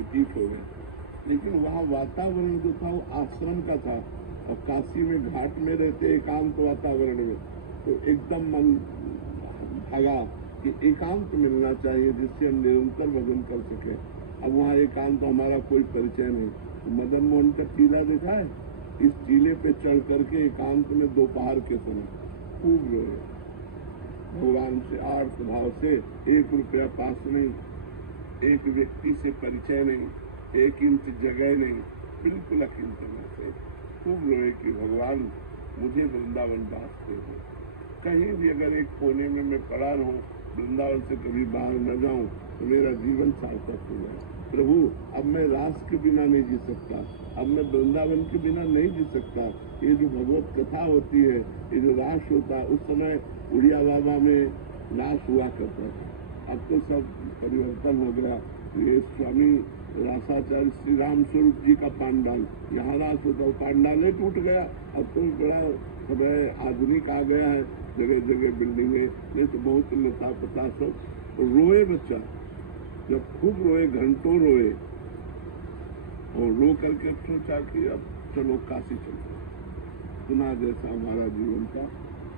व्यतीत हो गए। लेकिन वहाँ वातावरण जो था वो आश्रम का था, और काशी में घाट में रहते एकांत वातावरण में, तो एकदम मन भागा कि एकांत मिलना चाहिए जिससे हम निरंतर भजन कर सके। अब वहाँ एकांत हमारा कोई परिचय नहीं। तो मदन मोहन का टीला देखा है, इस टीले पे चढ़ करके एकांत में दोपहर के समय खूब रोए, भगवान से आर्त भाव से। 1 रुपया पास नहीं, एक व्यक्ति से परिचय नहीं, 1 इंच जगह नहीं, बिल्कुल अकिंचन से खूब रोए कि भगवान मुझे वृंदावन वास दे दो। कहीं भी अगर एक कोने में मैं पड़ा रहूं, वृंदावन से कभी बाहर न जाऊं तो मेरा जीवन सार्थक हो जाए। प्रभु अब मैं रास के बिना नहीं जी सकता, अब मैं वृंदावन के बिना नहीं जी सकता। ये जो भगवत कथा होती है, ये जो रास होता है, उस समय उड़िया बाबा में रास हुआ करता था। अब तो सब परिवर्तन हो गया। ये स्वामी रासाचार्य श्री राम स्वरूप जी का पांडाल, यहाँ रास होता है, पांडाल ही टूट गया। अब तो बड़ा समय आधुनिक आ गया है, जगह जगह बिल्डिंगें, नहीं तो बहुत लता पता सब। रोए बच्चा, जब खूब रोए, घंटों रोए, और रो करके सोचा कि अब चलो काशी चलते। सुना जैसा हमारा जीवन का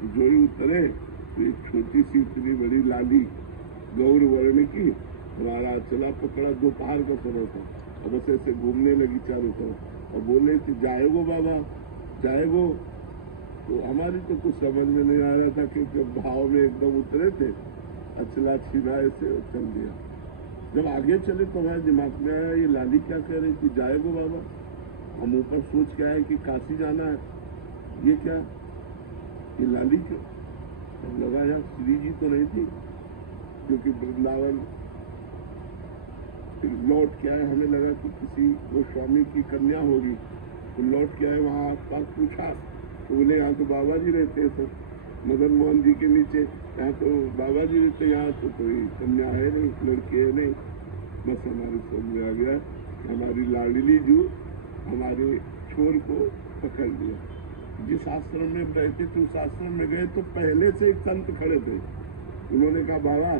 जो ही उतरे, एक छोटी सी इतनी बड़ी लाली गौर वर्ण की, हमारा चला पकड़ा, दोपहर का समय था, और बस ऐसे घूमने लगी चारों तरफ, और बोले कि जाएगो बाबा जाएगो। तो हमारी तो कुछ समझ में नहीं आ रहा था, क्योंकि भाव में एकदम उतरे थे, अचला छीना ऐसे चल दिया। जब आगे चले तो हमारे दिमाग में आया, ये लाली क्या कह रही कि जाएगो बाबा। हम ऊपर सोच के आए कि काशी जाना है, ये क्या, ये लाली क्यों। लगा यहाँ श्री जी तो नहीं थी, क्योंकि वृंदावन लौट के आए, हमें लगा कि किसी वो स्वामी की कन्या होगी। तो लौट के आए, वहाँ आस पास पूछा तो बोले यहाँ तो बाबा जी रहते हैं सब, मदन मोहन जी के नीचे, यहाँ तो बाबा जी रहते, यहाँ तो कोई कन्या है नहीं, लड़के है नहीं। बस हमारे समझ में आ गया, हमारी लाडली जो हमारे छोर को पकड़ लिया। जिस आश्रम में बैठे थे उस आश्रम में गए तो पहले से एक संत खड़े थे। उन्होंने कहा बाबा,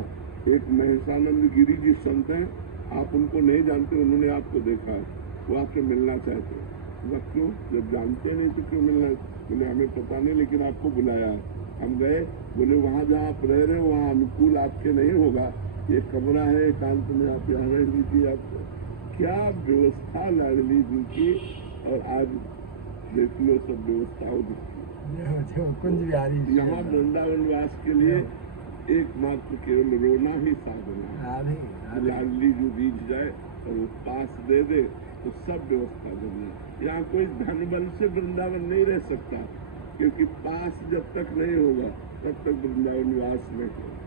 एक महेशानंद गिरी जी संत हैं, आप उनको नहीं जानते, उन्होंने आपको देखा है, वो आपसे मिलना चाहते हैं। क्यों, जब जानते नहीं तो क्यों मिलना है। बोले हमें पता नहीं, लेकिन आपको बुलाया है। हम गए, बोले वहाँ जहाँ आप रह रहे हो वहाँ अनुकूल आपके नहीं होगा, ये कमरा है एकांत में, आप यहाँ रह लीजिए। आपको क्या व्यवस्था लाडली जी की, और आज देख लो सब व्यवस्थाओं यहाँ वृंदावन वास के लिए एकमात्र केवल रोना ही साधना। लाडली जो बीत जाए और वो पास दे दे तो सब व्यवस्था बनी। यहाँ कोई धन बल से वृंदावन नहीं रह सकता, क्योंकि पास जब तक नहीं होगा तब तक वृंदावन वास नहीं होगा।